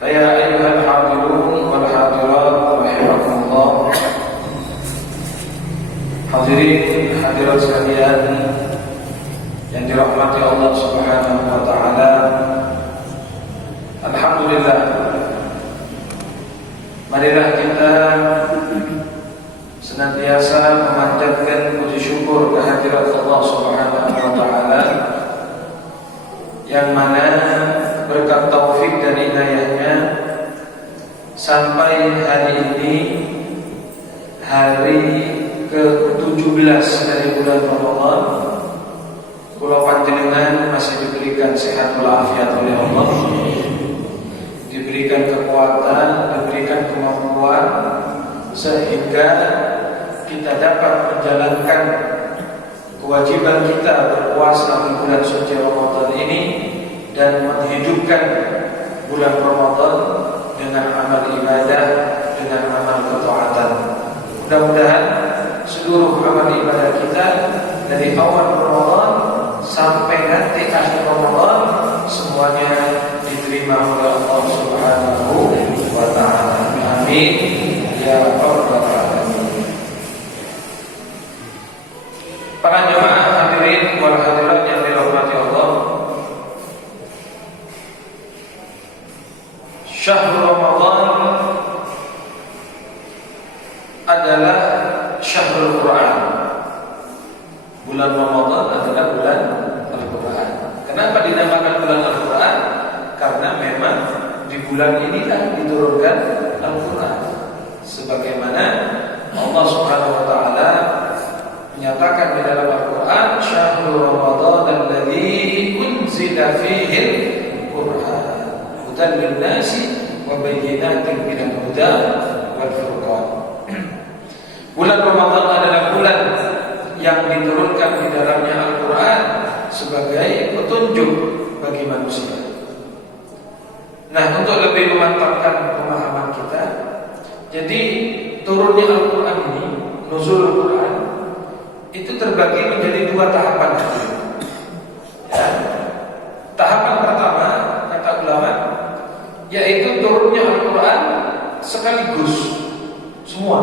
فيا أيها الحاضرون والحاضرات رحمكم الله. Hadirin hadirat sekalian yang dirahmati Allah Subhanahu wa taala. Alhamdulillah, marilah kita senantiasa memanjatkan puji syukur kehadirat Allah Subhanahu wa taala yang mana berkat taufik dan inayahnya sampai hari ini, hari ke-17 dari bulan Ramadan, kula panjenengan masih diberikan sehat walafiat oleh Allah, diberikan kekuatan, diberikan kemampuan sehingga kita dapat menjalankan kewajiban kita berpuasa di bulan suci Ramadan ini dan menghidupkan bulan Ramadan dengan amal ibadah, dengan amal ketaatan. Mudah-mudahan seluruh amal ibadah kita dari awal Ramadan sampai nanti akhir Ramadan semuanya diterima oleh Allah Subhanahu wa taala. Amin ya rabbal alamin. Para jemaah hadirin wal hadirat yang dirahmati Allah, Syahrul Ramadan adalah Syahrul Quran. Bulan Ramadan adalah bulan Al-Quran. Kenapa dinamakan bulan Al-Quran? Karena memang di bulan inilah diturunkan Al-Quran. Sebagaimana Allah Subhanahu wa taala menyatakan di dalam Al-Quran, Syahrul Ramadan alladzi unzila fihi Al-Quran hudan lin-nasi wa bayyinatin minal huda wal furqan. Bulan Ramadan adalah bulan yang diturunkan di dalamnya Al-Quran sebagai petunjuk bagi manusia. Nah, untuk lebih memantapkan pemahaman kita, jadi turunnya Al-Quran ini, nuzul Al-Quran itu terbagi menjadi dua tahapan. Ya. Tahapan pertama, kata ulama, yaitu turunnya Al-Quran sekaligus semua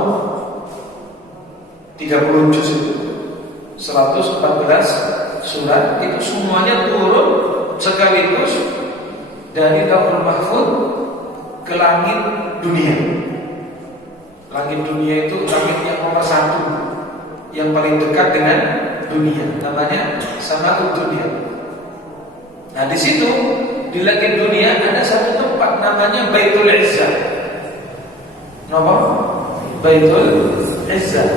30 juz itu 114 surat itu semuanya turun sekaligus dari Lauhul Mahfuz ke langit dunia. Langit dunia itu langit yang nomor 1, yang paling dekat dengan dunia, namanya Sama'ud Dunia. Nah, di situ di langit dunia ada satu tempat namanya Baitul Izzah. Nama Baitul Izzah.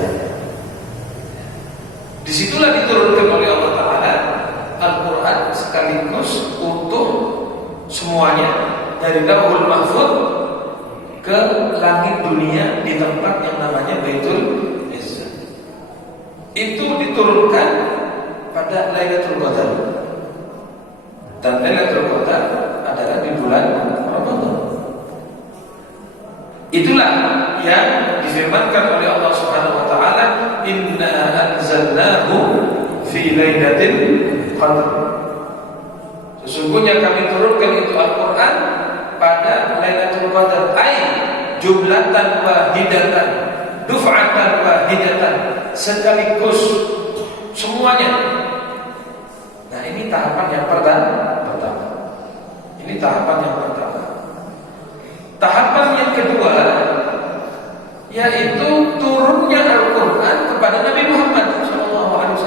Disitulah diturunkan oleh Allah Ta'ala Al-Quran sekaligus utuh semuanya dari Lauhul Mahfuz ke langit dunia di tempat yang namanya Baitul Izzah. Itu diturunkan pada Lailatul Qadar. Dan Lailatul Qadar adalah di bulan Ramadan. Itulah yang difirmankan oleh Allah Subhanahu wa taala, inna anzalnahu fi lailatul qadar. Sesungguhnya kami turunkan itu Al-Quran pada Lailatul Qadar, ai jumlatan wahidatan, duf'atan wahidatan, sekaligus semuanya. Nah, ini tahapan yang pertama. Ini tahapan yang pertama. Tahapan yang kedua yaitu turunnya Al-Quran kepada Nabi Muhammad SAW.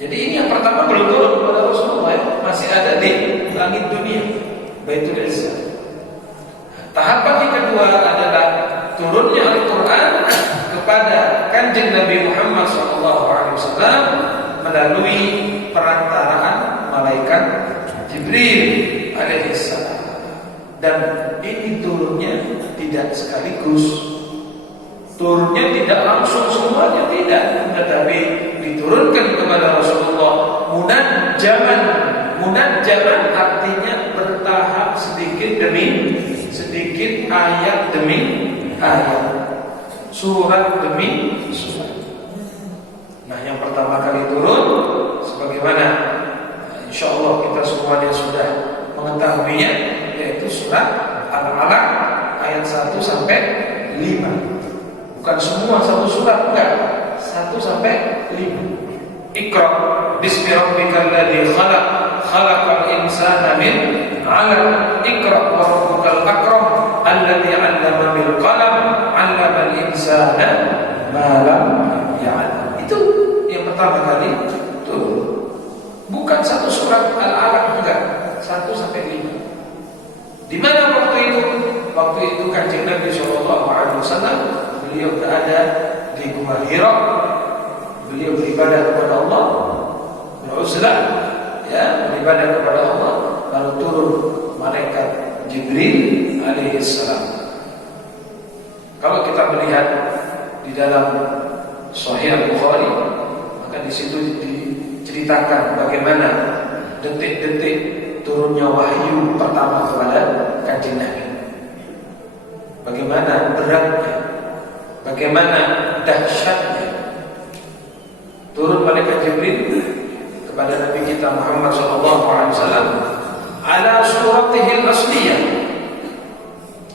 Jadi ini yang pertama belum turun kepada Rasulullah, masih ada di langit dunia, Baitul Izzah. Tahapan yang kedua adalah turunnya Al-Quran kepada Kanjeng Nabi Muhammad SAW melalui perantaraan malaikat Jibril alaihissalam. Dan ini turunnya tidak sekaligus, turunnya tidak langsung semuanya, tidak, tetapi diturunkan kepada Rasulullah munajjaman. Munajjaman artinya bertahap, sedikit demi sedikit, ayat demi ayat, surat demi surat. Nah, yang pertama kali turun sebagaimana insyaallah kita semuanya sudah mengetahuinya, yaitu yaitu surat Al-Alaq ayat 1 sampai 5. Bukan semua satu surat, enggak. 1 sampai 5. Iqra bismi rabbikal ladzi khalaq, khalaqal insana min 'alaq. Iqra wa rabbukal akram alladzi 'allama bil qalam, 'allamal insana ma lam ya'lam. Itu yang pertama kali turun. Bukan satu surat Al-Alaq, enggak. 1 sampai 5. Di mana waktu itu? Waktu itu Kanjeng Nabi sallallahu alaihi wasallam beliau berada di Gua Hira. Beliau beribadah kepada Allah, beruzlah, ya, beribadah kepada Allah. Lalu turun malaikat Jibril alaihissalam. Kalau kita melihat di dalam Sahih Al-Bukhari, maka di situ diceritakan bagaimana detik-detik turunnya wahyu pertama kepada Kanjeng Nabi. Bagaimana beratnya, bagaimana dahsyatnya. Turun malaikat Jibril kepada Nabi kita Muhammad SAW ala suratihil asliyah.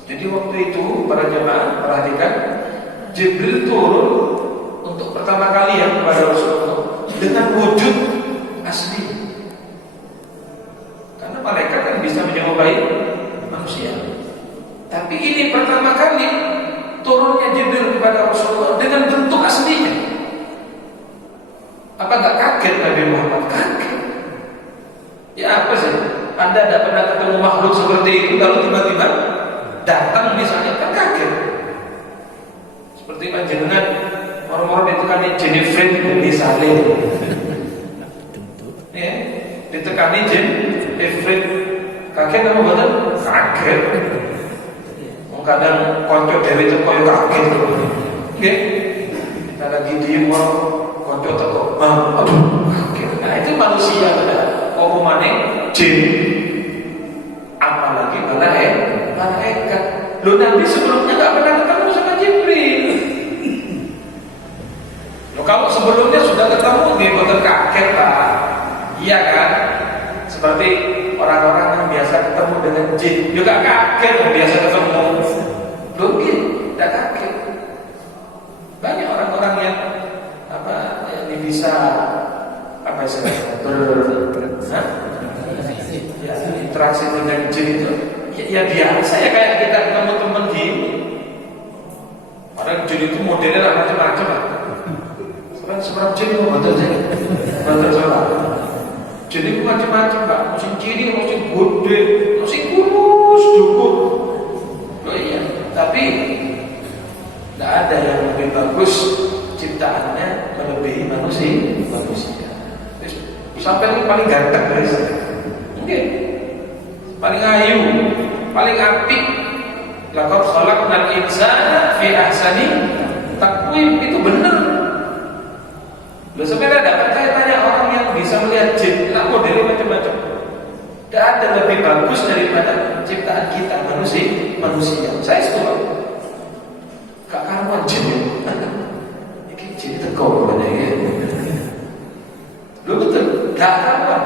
Jadi waktu itu para jemaah perhatikan, Jibril turun untuk pertama kali ya kepada Rasulullah dengan wujud asli. Karena malaikat kan bisa menyerupai manusia. Tapi ini pertama kali turunnya Jibril kepada Rasulullah dengan bentuk aslinya. Apa gak kaget Nabi Muhammad? Kaget. Ya apa sih? Anda tidak pernah ketemu makhluk seperti itu, lalu tiba-tiba datang misalnya, kan kaget. Seperti panjenengan orang-orang ditekani Jennifer misalnya, ya, ditekani Jennifer, kaget apa betul? Kaget. Kadang konco dewe itu koyo kaget, oke? Kita lagi diem konco teko, aduh, kaget. Nah itu manusia benar. Omongannya jin, apalagi malaikat. Lo Nabi sebelumnya nggak pernah ketemu sama Jibril. Lo kalau sebelumnya sudah ketemu, dia betul kaget pak. Iya kan? Seperti orang-orang yang biasa ketemu dengan jin juga kaget, biasa ketemu. Belum gitu, tidak kaget. Banyak orang-orang yang yang bisa interaksi dengan jin itu ya biasa ya, kayak kita ketemu teman gini. Orang jin itu modelnya macam-macam lah. Sekarang jin itu betul salah. Jin itu macam-macam pak. Musim ciri, musim gede, musim kurus, cukup. Oh iya, tapi tidak ada yang lebih bagus ciptaannya melebihi manusia. Sampai ini paling ganteng guys, mungkin paling ayu, paling apik. Laqad khalaqnal insana fi ahsani taqwim, itu benar. Lo sebenarnya dapat saya tanya orang yang bisa melihat jin, nah modelnya macam-macam. Tidak ada lebih bagus daripada ciptaan kita manusia. Saya setuju. Kak karuan jin, ini jin tekor banyak ya. Lo betul, gak karuan.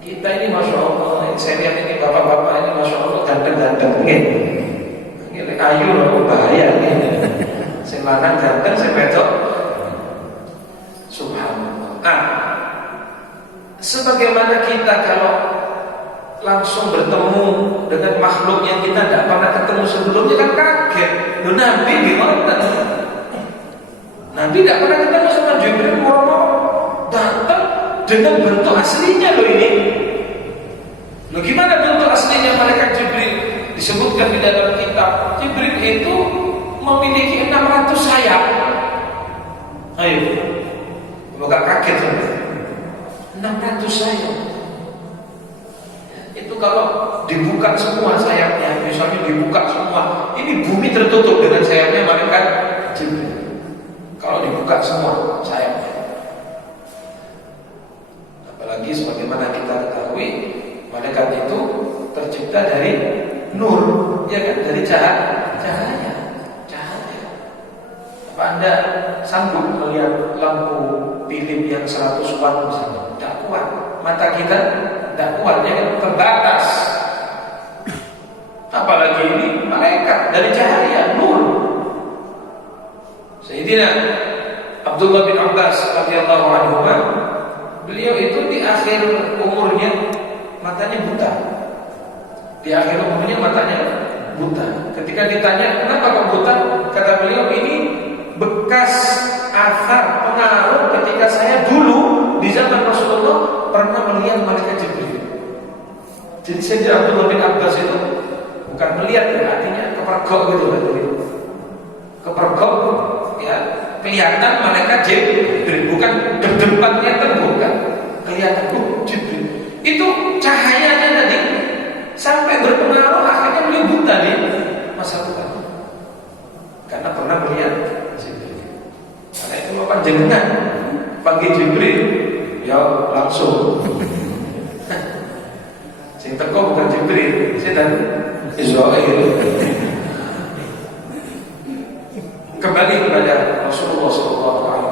Kita ini masya Allah, saya lihat ini bapak-bapak ini masya Allah ganteng-ganteng, ini ayu loh, bahaya ini. Saya lanang ganteng, saya wedok. Subhanallah. Sebagaimana kita kalau langsung bertemu dengan makhluk yang kita tidak pernah ketemu sebelumnya kan kaget. Loh, Nabi gimana? Nabi tidak pernah ketemu sama Jibril, datang dengan bentuk aslinya loh ini. Loh gimana bentuk aslinya malaikat Jibril? Disebutkan di dalam kitab, Jibril itu memiliki 600 sayap. Ayo, bukan kaget ya? 600 sayap. Itu kalau dibuka semua sayapnya, misalnya dibuka semua, ini bumi tertutup dengan sayapnya malaikat Jibril. Kalau dibuka semua sayapnya, apalagi sebagaimana kita ketahui, malaikat itu tercipta dari nur, ya kan, dari cahaya. Apa Anda sanggup melihat lampu film yang 100 watt misalnya? Tidak kuat. Mata kita tidak kuat, ya kan, terbatas. matanya buta. Di akhir umurnya matanya buta. Ketika ditanya kenapa kok buta, kata beliau, ini bekas athar pengaruh ketika saya dulu di zaman Rasulullah pernah melihat malaikat Jibril. Jadi Sayyidina Abdullah bin Abbas itu bukan melihat ya, artinya kepergok gitu kan, kepergok ya, kelihatan malaikat Jibril, bukan berdebatnya terbuka, kelihatan Jibril. Itu cahayanya tadi sampai berpengaruh akhirnya beliau buta di masa tua karena pernah melihat Jibril. Karena itu apa jenengan panggil Jibril ya langsung. Sing teko bukan Jibril, setan Israil. Kembali kepada Rasulullah SAW.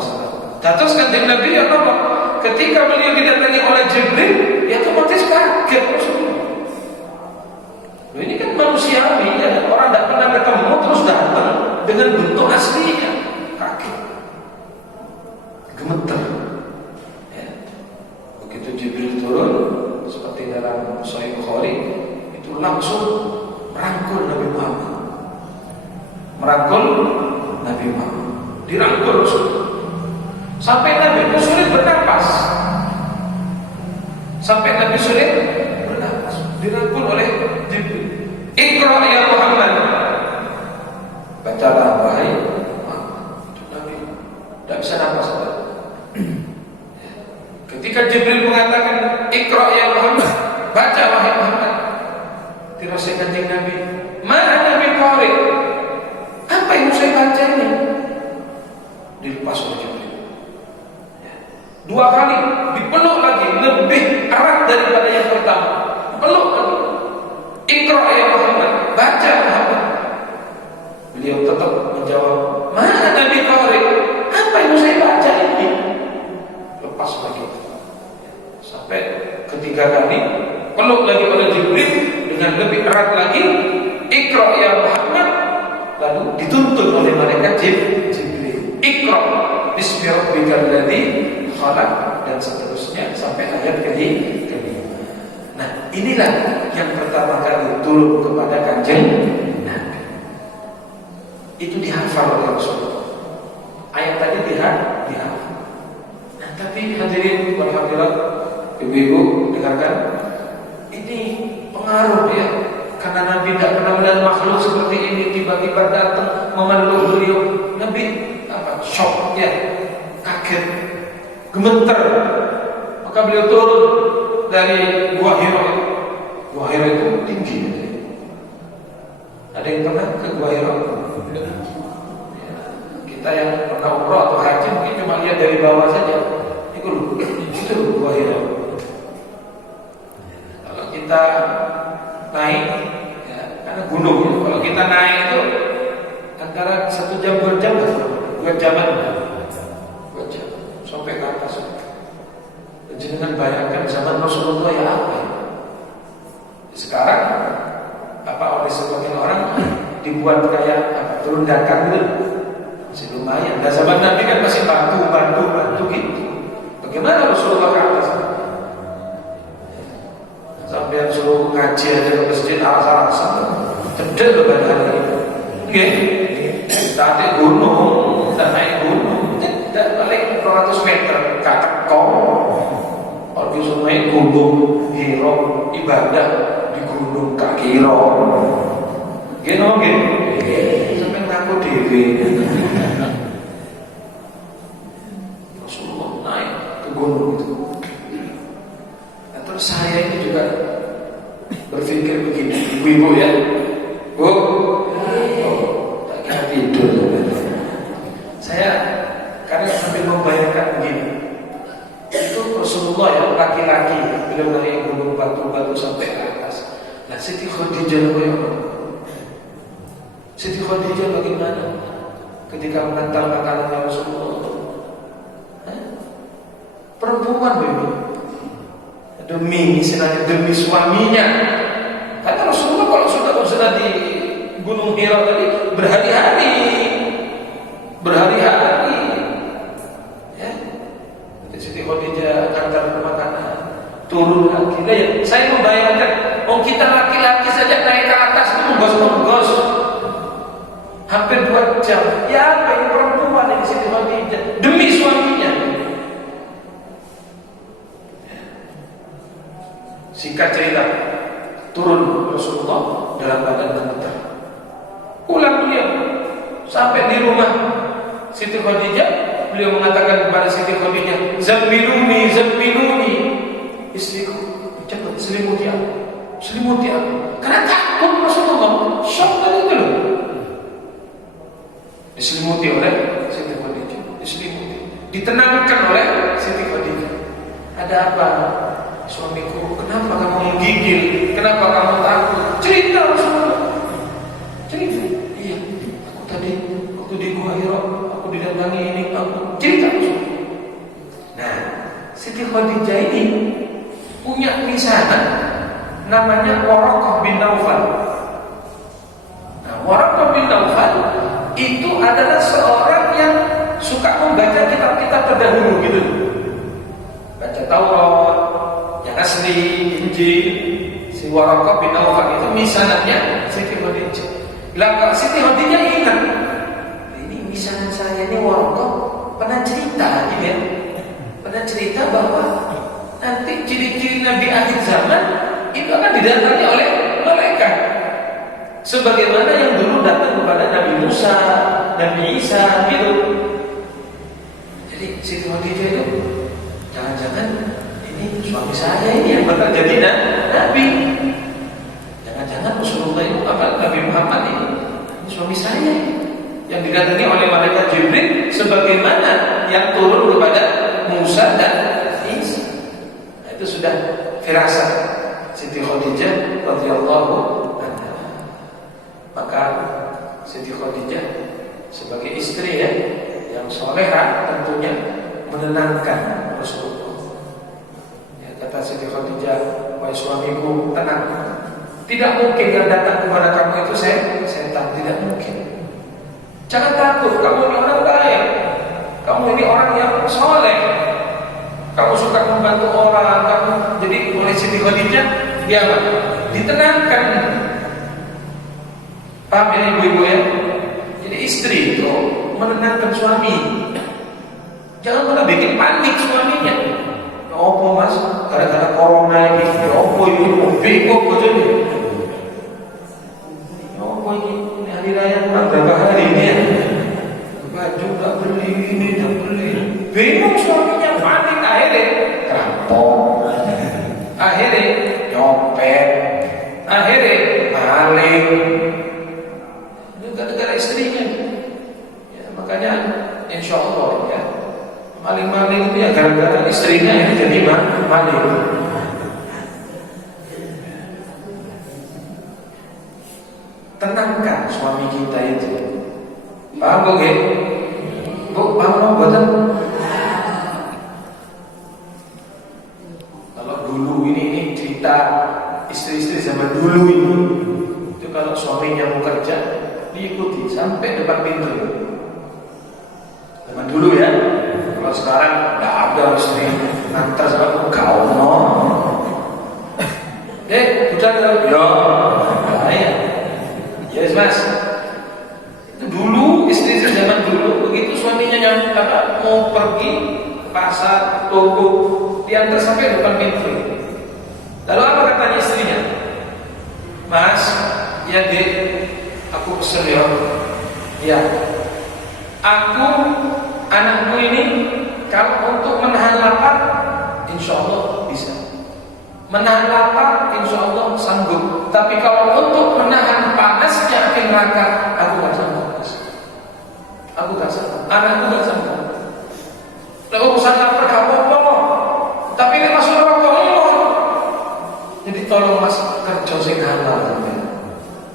Datos kanjeng Nabi ya Allah, ketika beliau didatangi oleh Jibril, ya otomatis kaget Rasulullah. Ini kan manusiawi ya, orang tidak pernah ketemu terus datang dengan bentuk aslinya, kaget, gemeter. Ya. Begitu Jibril turun, seperti dalam Sahih Bukhari, itu langsung merangkul Nabi Muhammad, dirangkul Rasulullah. Sampai Nabi sulit bernapas, dirangkul oleh Jibril. Iqra ya Muhammad, bacalah wahai Muhammad. Nabi tidak bisa napas. Ketika Jibril mengatakan Iqra ya Muhammad, baca wahai Muhammad, dirasa kanjeng Nabi, mana Nabi qari? Apa yang saya baca ini? Dilepas oleh Jibril. Dua kali dipeluk lagi, lebih erat daripada yang pertama. Peluk lagi. Iqra ya Muhammad, baca Muhammad. Beliau tetap menjawab, mana Nabi qari? Apa yang saya baca ini? Lepas lagi. Sampai ketiga kali peluk lagi oleh Jibril dengan lebih erat lagi. Iqra ya Muhammad. Lalu dituntun oleh malaikat Jibril. Iqra bismi rabbikal ladzi khalaq, dan seterusnya sampai ayat kelima. Nah, inilah yang pertama kali turun kepada kanjeng Nabi. Itu dihafal oleh Rasulullah. Ayat tadi dihafal. Nah, tapi hadirin alhamdulillah, ibu-ibu dengarkan, ini pengaruh ya. Karena Nabi tidak pernah melihat makhluk seperti ini, tiba-tiba datang memeluk beliau. Nabi shock ya, kaget, gemeter. Maka beliau turun dari Gua Hira. Gua Hira itu tinggi. Ada yang pernah ke Gua Hira? Ya, kita yang pernah umrah atau haji mungkin cuma lihat dari bawah saja. Itu Gua Hira. Kalau kita naik, ya, karena gunung. Kalau kita naik itu antara 1 jam 2 jam, 2 jam sampai ke atas. Jangan bayangkan zaman Rasulullah ya apa ya? Sekarang apa oleh sebagian orang dibuat kayak apa, turun dakar gitu, masih lumayan. Dan zaman Nabi kan masih batu gitu. Bagaimana Rasulullah ke atas? Sampai suruh ngaji aja ke masjid asal-asal, cedek loh pada hari ini. Tadi gunung, kita naik gunung, tidak paling 200 meter kata kau. Kalau disuruh naik gunung Hira, ibadah di gunung kaki Hira, gini sampai ngaku dewi. Rasulullah naik ke gunung itu. Nah, terus saya ini juga berpikir begini, ibu-ibu ya, Bu, tak kira tidur. Saya karena sambil membayangkan begini, itu Rasulullah ya, laki-laki, beliau dari gunung batu-batu sampai ke atas. Nah, Siti Khadijah bagaimana ketika menantar makanannya Rasulullah? Perempuan demi suaminya. Karena Rasulullah kalau sudah di Gunung Hira tadi berhari-hari, ya. Siti Khadijah antar makanan, turun lagi. Nah, ya, saya membayangkan nenggos-nenggos hampir 2 jam. Ya, apa ini perempuan ini Siti Khadijah demi suaminya. Singkat cerita, turun Rasulullah dalam keadaan gemetar. Pulang dia sampai di rumah Siti Khadijah, beliau mengatakan kepada Siti Khadijah, "Zammiluni, zammiluni." Istriku, cepat selimuti aku, selimuti aku. Karena takut Rasulullah, syok tadi itu loh. Diselimuti oleh Siti Khadijah, diselimuti, ditenangkan oleh Siti Khadijah. Ada apa? Suamiku, kenapa kamu menggigil? Kenapa kamu takut? Cerita Rasulullah. Cerita. Iya, aku tadi waktu di Gua Hira, aku didatangi ini, aku cerita. Nah, Siti Khadijah ini punya misanan namanya Waraqah bin Naufal. Nah, Waraqah bin Naufal itu adalah seorang yang suka membaca kitab-kitab terdahulu gitu. Baca Taurat yang asli, Injil. Si Waraqah bin Naufal itu misanannya Siti Khadijah. Lah Siti Khadijah ingat, ini misanan saya ini Waraqah pernah cerita gitu ya. Pernah cerita bahwa nanti ciri-ciri Nabi akhir zaman itu akan didatangi oleh malaikat, sebagaimana yang dulu datang kepada Nabi Musa, Nabi Isa gitu. Jadi Siti Khadijah itu jangan-jangan ini suami saya ini yang bakal jadi Nabi. Jangan-jangan Rasulullah itu apa Nabi Muhammad ini suami saya yang didatangi oleh malaikat Jibril, sebagaimana yang turun kepada Musa dan Isa. Itu sudah firasat Siti Khadijah radhiyallahu anha. Maka Siti Khadijah sebagai istri ya, yang salehah tentunya menenangkan Rasulullah. Ya, kata Siti Khadijah, "Wahai suamiku, tenang. Tidak mungkin yang datang kepada kamu itu setan, tidak mungkin. Jangan takut, kamu ini orang baik. Kamu ini orang yang saleh. Kamu suka membantu orang, kamu." Jadi oleh Siti Khadijah dia apa? Ditenangkan. Paham ya ibu-ibu ya? Jadi istri itu menenangkan suami. Jangan pernah bikin panik suaminya. Ya apa mas? Gara-gara corona ini, ya apa ini? Bingung bojone. Ya apa ini? Ini hari raya kurang berapa hari ini ya? Baju tak beli, ini tak beli. Bingung suaminya, panik, akhirnya rampok, akhirnya nyopet, akhirnya maling. Ini gara-gara istrinya. Ya, makanya insya Allah ya, maling-maling itu ya gara-gara istrinya yang jadi maling. Tenangkan suami kita itu. Paham kok ya? Bu, paham buatan? Kalau dulu ini cerita istri-istri zaman dulu ini, itu kalau suaminya mau kerja diikuti sampai depan pintu. Zaman dulu ya. Kalau sekarang nggak ada istri ngantar sama kau no. Udah ya. Ya. Yes mas. Itu dulu istri-istri zaman dulu begitu suaminya yang mau pergi pasar, toko, diantar sampai depan pintu. Lalu apa katanya istrinya? Mas, ya dek, aku pesen ya. Ya, aku anakku ini kalau untuk menahan lapar, insya Allah bisa. Menahan lapar, insya Allah sanggup. Tapi kalau untuk menahan panasnya api neraka, aku gak sanggup. Aku gak sanggup. Anakku gak sanggup. Lalu urusan lapar kamu apa? Tapi ini masuk neraka Allah. Jadi tolong mas kerja sing halal,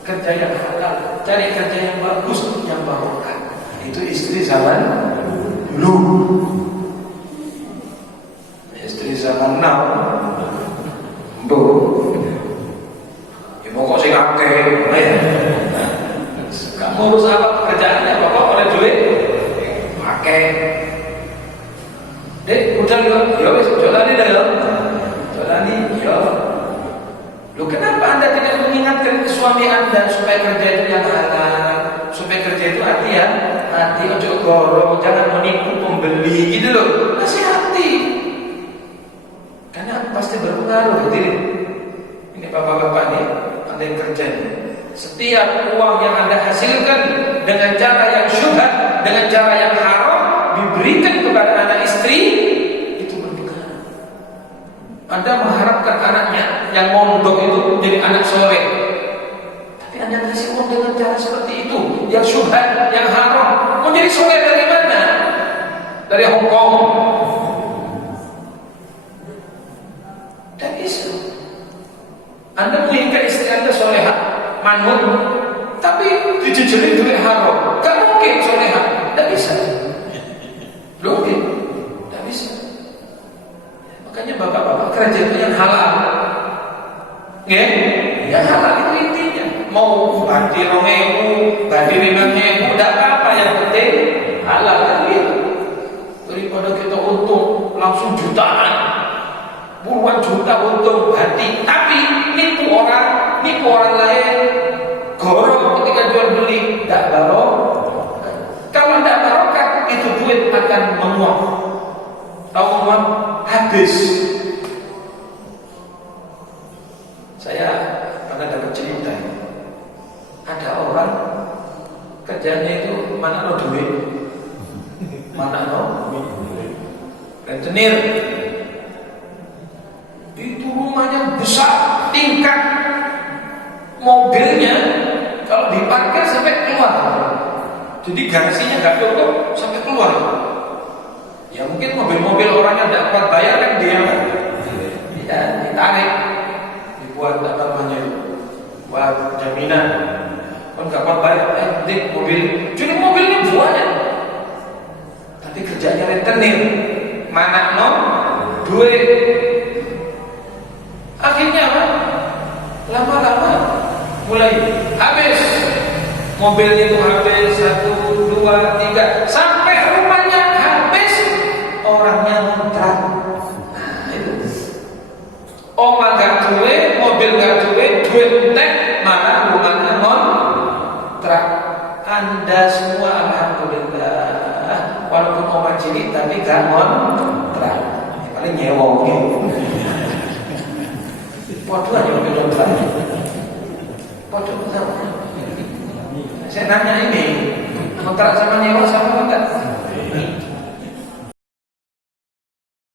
kerja yang halal, cari kerja yang bagus, yang barokah. Itu istri zaman dulu. Istri zaman now, bu, ibu kok sing akeh, kamu urus apa pekerjaannya? Bapak oleh duit, pakai. Dek, udah ya wis jalani dah ya. Jalani ya. Loh kenapa Anda tidak mengingatkan suami Anda supaya kerja itu yang halal, supaya kerja itu hati ojo goro, jangan menipu pembeli gitu loh. Nasihati. Karena pasti berpengaruh hadirin. Ini bapak-bapak nih, Anda yang kerja nih. Setiap uang yang Anda hasilkan dengan cara yang syubhat, dengan cara yang haram, diberikan kepada anak istri, itu berpengaruh. Anda mengharapkan anaknya yang mondok itu jadi anak soleh, tapi Anda kasih uang dengan cara seperti itu, yang syubhat, yang haram. Mau jadi soleh dari mana? Dari Hong Kong? Dan isu Anda menginginkan istri Anda solehah, manhut, tapi dijejelin duit haram. Gak mungkin solehah, gak bisa. Belum, gak bisa. Makanya bapak-bapak kerja itu yang halal. Yang halal itu intinya. Mau ganti 2.000, ganti 5.000, gak apa-apa, yang penting halal kan gitu. Daripada kita untung langsung jutaan, puluhan juta untung hati, tapi nipu orang lain, gorong ketika jual beli, tidak barokah. Kalau tidak barokah, itu duit akan menguap. Tahu menguap? Habis. Saya pernah dapat cerita, ada orang kerjanya itu mana lo duit, mana lo rentenir. Itu rumahnya besar, tingkat, mobilnya kalau diparkir sampai keluar. Jadi garasinya gak cukup sampai keluar. Ya mungkin mobil-mobil orangnya tidak kuat bayar kan dia, ya ditarik, dibuat apa namanya, buat jaminan. Kan gak kuat bayar, penting mobil. Jadi mobilnya banyak, tapi kerjanya rentenir. Mana no duit. Akhirnya apa? Lama-lama mulai habis. Mobilnya itu habis 1, 2, 3, sampai rumahnya habis, orangnya ngontrak. Nah itu. Oma gak duit, mobil gak duit, duit tek, mana rumahnya ngontrak. Anda semua alhamdulillah, walaupun oma cilik tapi gak ngontrak. Paling nyewa gitu. Waduh aja mobil kontrak. Waduh sama. Saya nanya ini, kontrak sama nyewa sama enggak?